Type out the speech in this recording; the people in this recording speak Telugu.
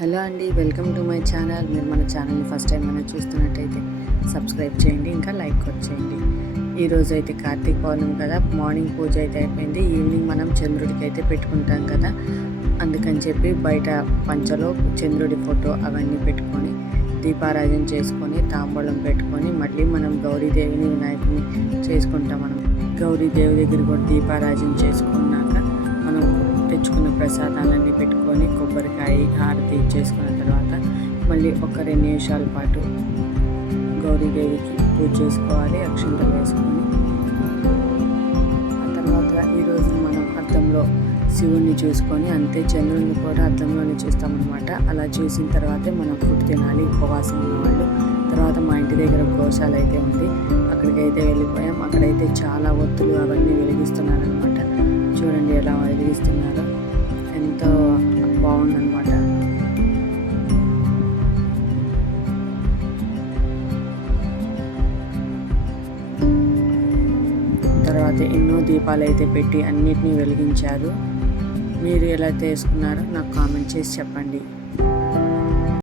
హలో అండి, వెల్కమ్ టు మై ఛానల్. మీరు మన ఛానల్ని ఫస్ట్ టైం మనం చూస్తున్నట్టయితే సబ్స్క్రైబ్ చేయండి, ఇంకా లైక్ కూడా చేయండి. ఈరోజు అయితే కార్తీక పౌర్ణమి కదా, మార్నింగ్ పూజ అయితే అయిపోయింది. ఈవినింగ్ మనం చంద్రుడికి అయితే పెట్టుకుంటాం కదా, అందుకని చెప్పి బయట పంచలో చంద్రుడి ఫోటో అవన్నీ పెట్టుకొని దీపారాధన చేసుకొని తాంబూలం పెట్టుకొని మళ్ళీ మనం గౌరీదేవిని వినాయకుని చేసుకుంటాం. మనం గౌరీదేవి దగ్గర కూడా దీపారాధన చేసుకున్నాక మనం తెచ్చుకున్న ప్రసాదాలన్నీ పెట్టుకొని కొబ్బరికాయ హారతి చేసుకున్న తర్వాత మళ్ళీ ఒక 2 నిమిషాల పాటు గౌరీదేవికి పూజ చేసుకోవాలి, అక్షంతలు వేసుకొని. ఆ తర్వాత ఈరోజు మనం అద్దంలో శివుణ్ణి చూసుకొని అంతే చంద్రుడిని కూడా అద్దంలోనే చూస్తామన్నమాట. అలా చూసిన తర్వాతే మనం ఫుడ్ తినాలి, ఉపవాసం ఉన్నవాళ్ళు. తర్వాత మా ఇంటి దగ్గర గోశాల అయితే ఉంది, అక్కడికైతే వెళ్ళిపోయాం. అక్కడైతే చాలా ఒత్తులు అవన్నీ వెలిగిస్తున్నారనమాట. చూడండి ఎలా వెలిగిస్తున్నారో, ఎంతో బాగుందన్నమాట. తర్వాత ఎన్నో దీపాలు అయితే పెట్టి అన్నిటినీ వెలిగించారు. మీరు ఎలా చేసుకున్నారో నాకు కామెంట్ చేసి చెప్పండి.